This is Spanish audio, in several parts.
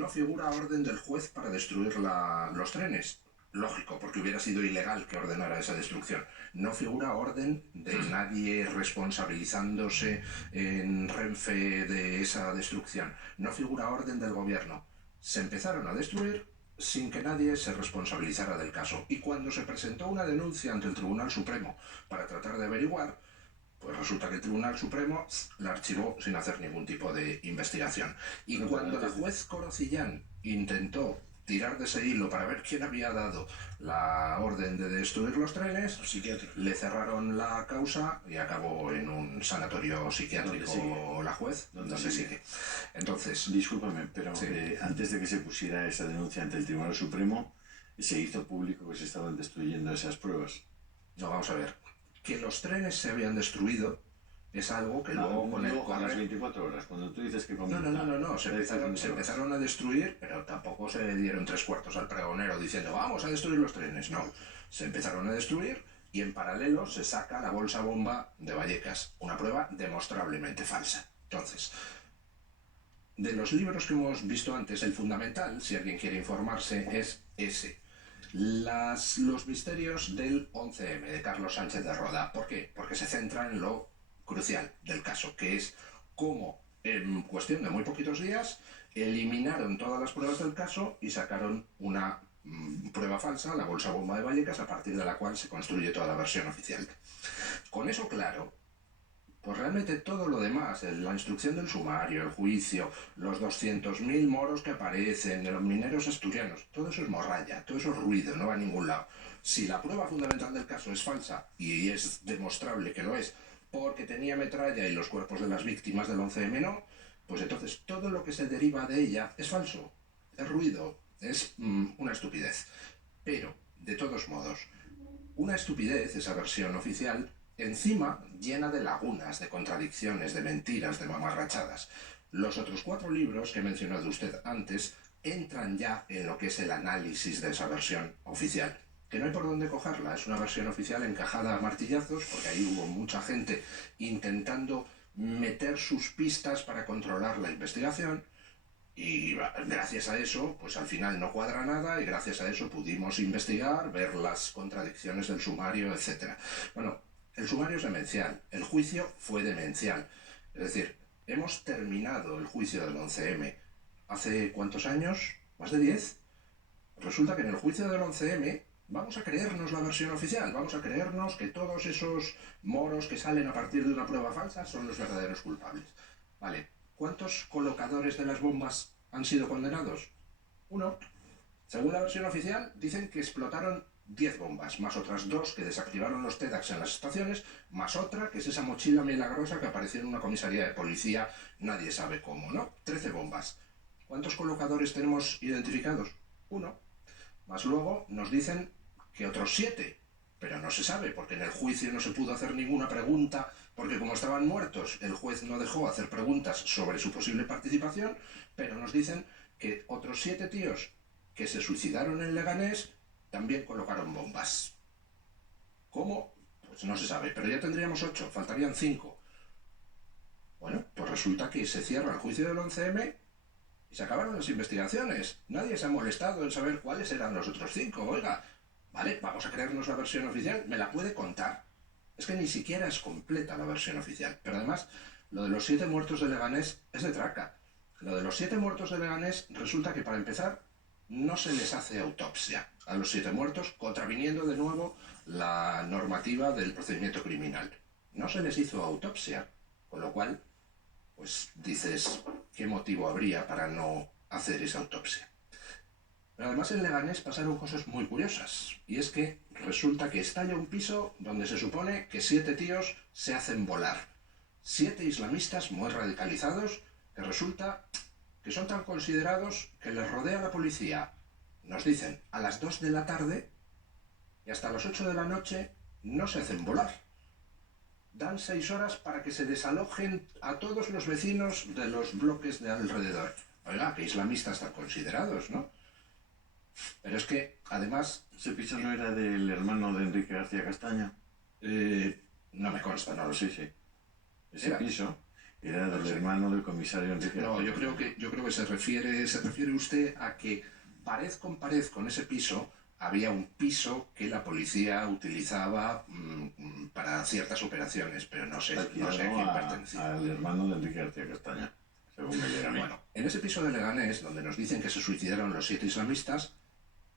no figura orden del juez para destruir los trenes. Lógico, porque hubiera sido ilegal que ordenara esa destrucción. No figura orden de nadie responsabilizándose en Renfe de esa destrucción. No figura orden del gobierno. Se empezaron a destruir sin que nadie se responsabilizara del caso. Y cuando se presentó una denuncia ante el Tribunal Supremo para tratar de averiguar, pues resulta que el Tribunal Supremo la archivó sin hacer ningún tipo de investigación. Y cuando la juez Corocillán intentó tirar de ese hilo para ver quién había dado la orden de destruir los trenes, le cerraron la causa y acabó en un sanatorio psiquiátrico la juez, donde sigue. Entonces, discúlpame, pero sí, antes de que se pusiera esa denuncia ante el Tribunal Supremo, se hizo público que se estaban destruyendo esas pruebas. No, vamos a ver. Que los trenes se habían destruido es algo que luego con el a las 24 horas, cuando tú dices que... No, se empezaron a destruir, pero tampoco se dieron 3/4 al pregonero diciendo vamos a destruir los trenes, no. Se empezaron a destruir y en paralelo se saca la bolsa bomba de Vallecas, una prueba demostrablemente falsa. Entonces, de los libros que hemos visto antes, el fundamental, si alguien quiere informarse, es ese. Los misterios del 11M de Carlos Sánchez de Roda. ¿Por qué? Porque se centra en lo crucial del caso, que es cómo en cuestión de muy poquitos días eliminaron todas las pruebas del caso y sacaron una prueba falsa, la bolsa bomba de Vallecas, a partir de la cual se construye toda la versión oficial. Con eso claro, pues realmente todo lo demás, la instrucción del sumario, el juicio, los 200.000 moros que aparecen, los mineros asturianos, todo eso es morralla, todo eso es ruido, no va a ningún lado. Si la prueba fundamental del caso es falsa, y es demostrable que lo es, porque tenía metralla y los cuerpos de las víctimas del 11M no, pues entonces todo lo que se deriva de ella es falso, es ruido, es una estupidez. Pero, de todos modos, una estupidez, esa versión oficial, encima llena de lagunas, de contradicciones, de mentiras, de mamarrachadas. Los otros 4 libros que he mencionado usted antes entran ya en lo que es el análisis de esa versión oficial. Que no hay por dónde cogerla, es una versión oficial encajada a martillazos, porque ahí hubo mucha gente intentando meter sus pistas para controlar la investigación, y gracias a eso, pues al final no cuadra nada y gracias a eso pudimos investigar, ver las contradicciones del sumario, etc. Bueno, el sumario es demencial, el juicio fue demencial. Es decir, hemos terminado el juicio del 11M hace ¿cuántos años? ¿Más de 10? Resulta que en el juicio del 11M vamos a creernos la versión oficial, vamos a creernos que todos esos moros que salen a partir de una prueba falsa son los verdaderos culpables. Vale, ¿cuántos colocadores de las bombas han sido condenados? 1. Según la versión oficial, dicen que explotaron 10 bombas, más otras 2 que desactivaron los TEDx en las estaciones, más otra que es esa mochila milagrosa que apareció en una comisaría de policía, nadie sabe cómo, ¿no? 13 bombas. ¿Cuántos colocadores tenemos identificados? 1. Más luego nos dicen que otros 7, pero no se sabe, porque en el juicio no se pudo hacer ninguna pregunta, porque como estaban muertos, el juez no dejó hacer preguntas sobre su posible participación, pero nos dicen que otros 7 tíos que se suicidaron en Leganés también colocaron bombas. ¿Cómo? Pues no se sabe, pero ya tendríamos 8, faltarían 5. Bueno, pues resulta que se cierra el juicio del 11M y se acabaron las investigaciones. Nadie se ha molestado en saber cuáles eran los otros 5. Oiga, vale, vamos a creernos la versión oficial, ¿me la puede contar? Es que ni siquiera es completa la versión oficial. Pero además, lo de los 7 muertos de Leganés es de traca. Lo de los 7 muertos de Leganés resulta que, para empezar, no se les hace autopsia a los 7 muertos, contraviniendo de nuevo la normativa del procedimiento criminal. No se les hizo autopsia, con lo cual, pues dices, ¿qué motivo habría para no hacer esa autopsia? Pero además en Leganés pasaron cosas muy curiosas, y es que resulta que estalla un piso donde se supone que 7 tíos se hacen volar. 7 islamistas muy radicalizados que resulta que son tan considerados que les rodea la policía, nos dicen, a las 2 de la tarde y hasta las 8 de la noche no se hacen volar. Dan 6 horas para que se desalojen a todos los vecinos de los bloques de alrededor. Oiga, que islamistas tan considerados, ¿no? Pero es que, además... ¿Ese piso no era del hermano de Enrique García Castaña? No me consta, no lo sé. Sí. Ese piso Era No del lo sé. hermano del comisario Enrique No, Artega. yo creo que se refiere usted a que pared con ese piso había un piso que la policía utilizaba para ciertas operaciones, pero no sé a Alquilado quién pertenecía. al hermano de Enrique Artega Castaña, según me llega a mí. Bueno, en ese piso de Leganés, donde nos dicen que se suicidaron los 7 islamistas,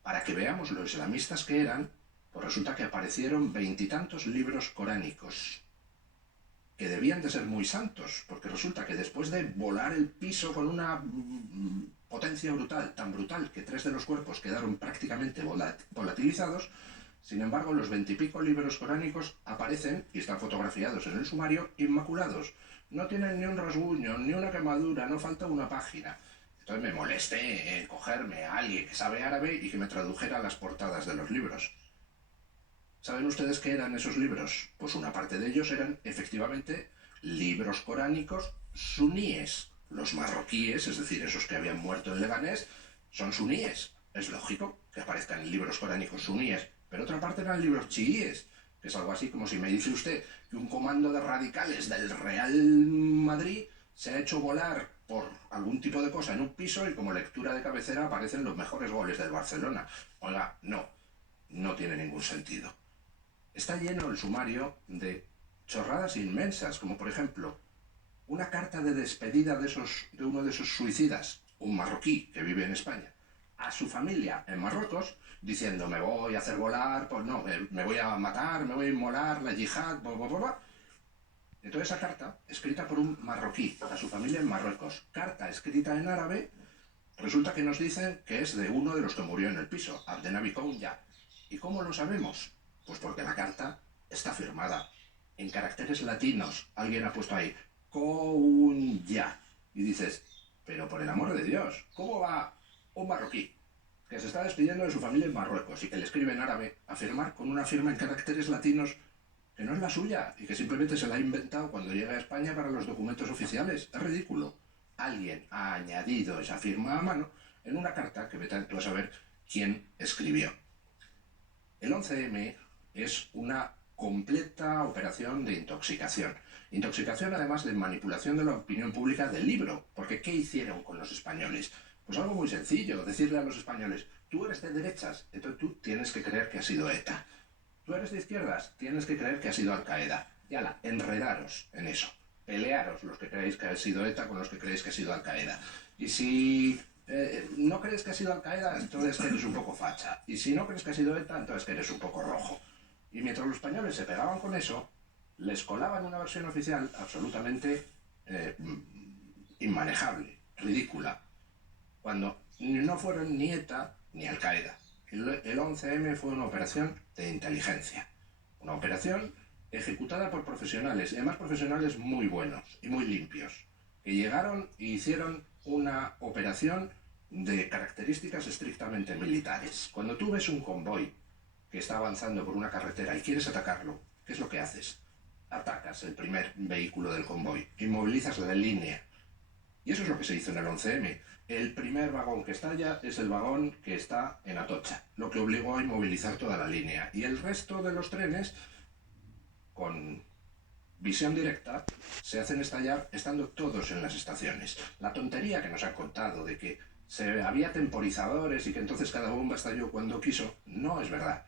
para que veamos los islamistas que eran, pues resulta que aparecieron veintitantos libros coránicos, que debían de ser muy santos, porque resulta que después de volar el piso con una potencia brutal, tan brutal que 3 de los cuerpos quedaron prácticamente volatilizados, sin embargo los 20 y pico libros coránicos aparecen, y están fotografiados en el sumario, inmaculados. No tienen ni un rasguño, ni una quemadura, no falta una página. Entonces me molesté en cogerme a alguien que sabe árabe y que me tradujera las portadas de los libros. ¿Saben ustedes qué eran esos libros? Pues una parte de ellos eran efectivamente libros coránicos suníes. Los marroquíes, es decir, esos que habían muerto en Leganés, son suníes. Es lógico que aparezcan libros coránicos suníes, pero otra parte eran libros chiíes, que es algo así como si me dice usted que un comando de radicales del Real Madrid se ha hecho volar por algún tipo de cosa en un piso y como lectura de cabecera aparecen los mejores goles del Barcelona. Oiga, no tiene ningún sentido. Está lleno el sumario de chorradas inmensas, como por ejemplo una carta de despedida de uno de esos suicidas, un marroquí que vive en España, a su familia en Marruecos, diciendo me voy a hacer volar, pues no, me voy a matar, me voy a inmolar, la yihad, bla, bla, bla, bla. Entonces esa carta, escrita por un marroquí a su familia en Marruecos, carta escrita en árabe, resulta que nos dicen que es de uno de los que murió en el piso, Abdenabi Kounya. ¿Y cómo lo sabemos? Pues porque la carta está firmada en caracteres latinos. Alguien ha puesto ahí Kounya. Y dices, pero por el amor de Dios, ¿cómo va un marroquí que se está despidiendo de su familia en Marruecos y que le escribe en árabe a firmar con una firma en caracteres latinos que no es la suya y que simplemente se la ha inventado cuando llega a España para los documentos oficiales? Es ridículo. Alguien ha añadido esa firma a mano en una carta que vete tú a saber quién escribió. El 11M es una completa operación de intoxicación. Intoxicación además de manipulación de la opinión pública del libro. Porque ¿qué hicieron con los españoles? Pues algo muy sencillo, decirle a los españoles, tú eres de derechas, entonces tú tienes que creer que ha sido ETA. Tú eres de izquierdas, tienes que creer que ha sido Al Qaeda. Y ala, enredaros en eso. Pelearos los que creéis que ha sido ETA con los que creéis que ha sido Al Qaeda. Y si no crees que ha sido Al Qaeda, entonces que eres un poco facha. Y si no crees que ha sido ETA, entonces que eres un poco rojo. Y mientras los españoles se pegaban con eso, les colaban una versión oficial absolutamente inmanejable, ridícula, cuando no fueron ni ETA ni Al Qaeda. El 11M fue una operación de inteligencia, una operación ejecutada por profesionales, y además profesionales muy buenos y muy limpios, que llegaron e hicieron una operación de características estrictamente militares. Cuando tú ves un convoy que está avanzando por una carretera y quieres atacarlo, ¿qué es lo que haces? Atacas el primer vehículo del convoy, inmovilizas la línea. Y eso es lo que se hizo en el 11M. El primer vagón que estalla es el vagón que está en Atocha, lo que obligó a inmovilizar toda la línea. Y el resto de los trenes, con visión directa, se hacen estallar estando todos en las estaciones. La tontería que nos han contado de que había temporizadores y que entonces cada bomba estalló cuando quiso, no es verdad.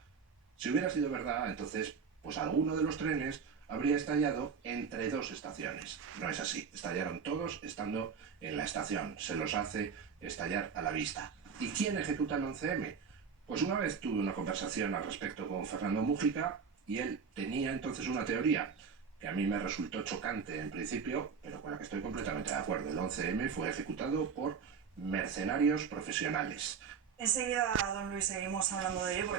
Si hubiera sido verdad, entonces, pues alguno de los trenes habría estallado entre 2 estaciones. No es así. Estallaron todos estando en la estación. Se los hace estallar a la vista. ¿Y quién ejecuta el 11M? Pues una vez tuve una conversación al respecto con Fernando Mújica y él tenía entonces una teoría que a mí me resultó chocante en principio, pero con la que estoy completamente de acuerdo. El 11M fue ejecutado por mercenarios profesionales. Enseguida, don Luis, seguimos hablando de ello.